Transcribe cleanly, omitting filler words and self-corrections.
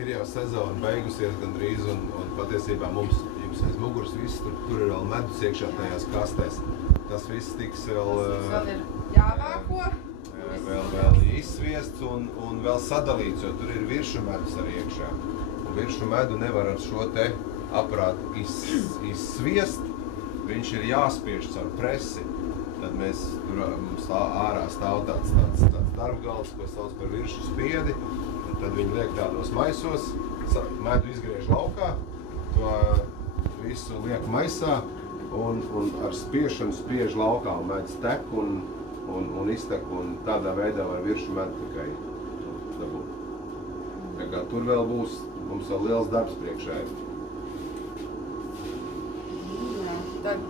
ir jau sezona beigusies gandrīz, un patiesībā jums aiz muguras viss, tur ir vēl medus iekšā tajās kastēs. Tas viss tiks vēl ir jāvāko. Vēl izsviests un vēl sadalīts, jo tur ir viršu medus arī iekšā. Un viršu medu nevar ar šo te aparātu izsviest, viņš ir jāspiež caur presi. Tad mums ārā stāv tāds darbgalds, ko sauc par viršu spiedi. Tad viņi liek tādos maisos, medu izgriež laukā, to visu liek maisā un ar spiešanu spiež laukā un medus tek un iztek, un tādā veidā var viršu medu tikai dabūt. Tā kā tur vēl būs, mums vēl liels darbs priekšā ir. Tad